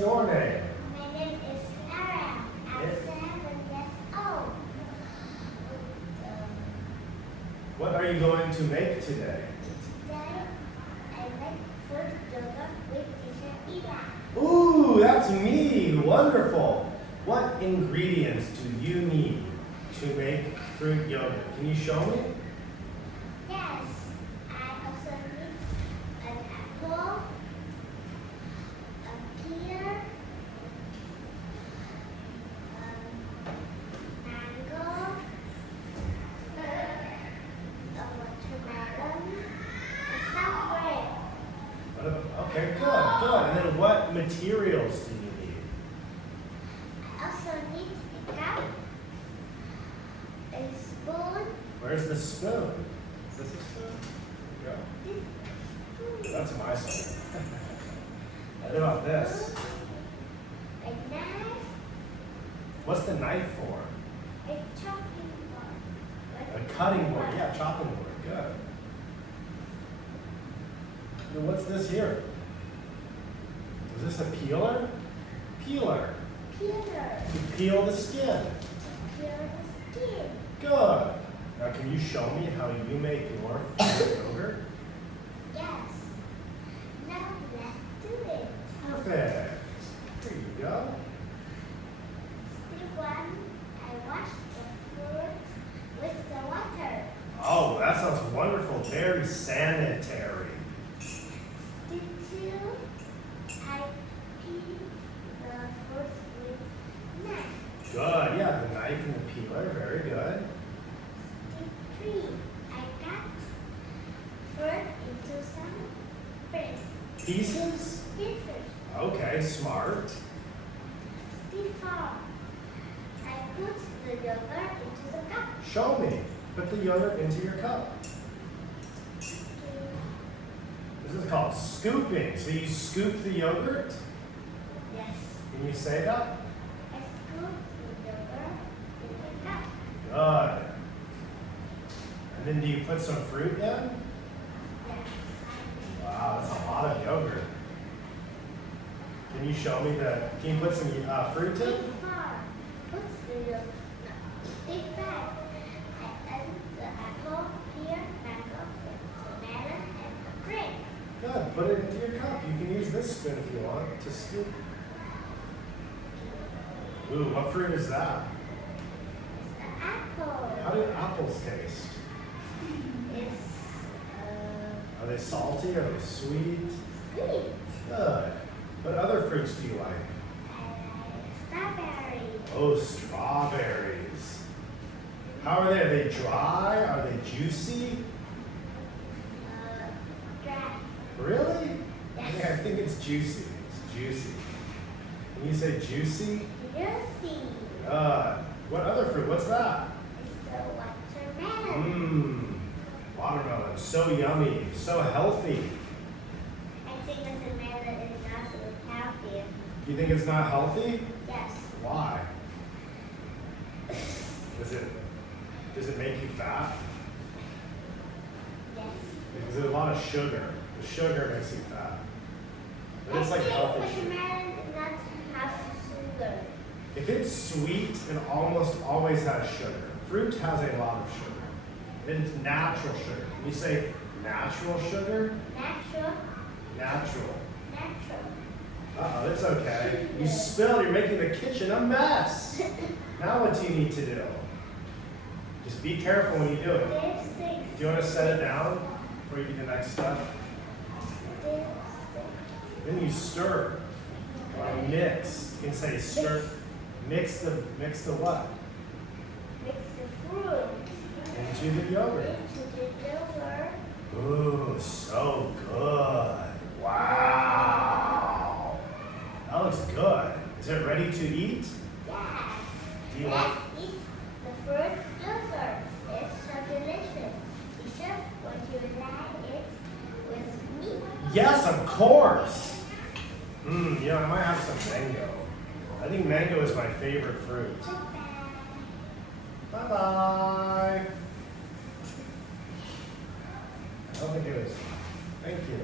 your name? My name is Ariel. I'm 7 years old. What are you going to make today? Today, I make fruit yogurt with teacher Eva. Ooh, that's me. Wonderful. What ingredients do you need to make fruit yogurt? Can you show me? Yes, I also need an apple, a pear, mango, a watermelon, and some grape. Okay, good. And then what materials do you need? I also need a cup, a spoon, Where's the spoon? Is this a spoon? Yeah. That's my spoon. What about this? a knife, What's the knife for? a chopping board. A cutting board. Yeah, chopping board. Good. And what's this here? Is this a peeler? Peeler. Peeler. To peel the skin. Peel the skin. Good. Now, can you show me how you make your fruit yogurt? Yes. Now let's do it. Perfect. There you go. Step 1, I wash the fruit with the water. Oh, that sounds wonderful. Very sanitary. Step 2, I peel the fruit with knife. Good. Yeah, the knife and the peeler. Very good. Step 3, I cut fruit into some Pieces? pieces. Okay, smart. Step 4, I put the yogurt into the cup. Show me. Put the yogurt into your cup. This is called scooping. So you scoop the yogurt? Yes. Can you say that? I scoop the yogurt in the cup. Good. And then do you put some fruit in? Yes. Wow, that's a lot of yogurt. Can you show me can you put some fruit Step in? 4, put the yogurt. Step 5, I add the apple, pear, mango, watermelon, and the grape. Good. Put it into your cup. You can use this spoon if you want to scoop. Ooh, what fruit is that? It's the apple. How do apples taste? It's Are they salty? Are they sweet? sweet. Good. What other fruits do you like? I like strawberry. Oh, strawberries. How are they? Are they dry? Are they juicy? Dry. Really? Yes. Yeah, I think it's juicy. It's juicy. Can you say juicy? Juicy. What other fruit? What's that? It's the watermelon. Watermelon. So yummy. So healthy. I think watermelon is not so healthy. You think it's not healthy? Yes. Why? Does it make you fat? Yes. Because there's a lot of sugar. The sugar makes you fat. But it's like healthy sugar. Watermelon does not have sugar. If it's sweet, it almost always has sugar. Fruit has a lot of sugar. It's natural sugar. Can you say natural sugar? Natural. Natural. Natural. Uh-oh, it's okay. You spilled, you're making the kitchen a mess. Now what do you need to do? Just be careful when you do it. There's 6. Do you want to set it down before you do the next step? There's Then you stir. Or mix. You can say stir. Mix the what? 6. Mix the fruit Into the yogurt. into the yogurt. Ooh, so good. Wow. That looks good. Is it ready to eat? Yes. Do you Let's want? eat the fruit yogurt. It's so delicious. Teacher, would you like it with me? Yes, of course. I might have some mango. I think mango is my favorite fruit. Bye-bye. Bye-bye. I don't think it is. Thank you.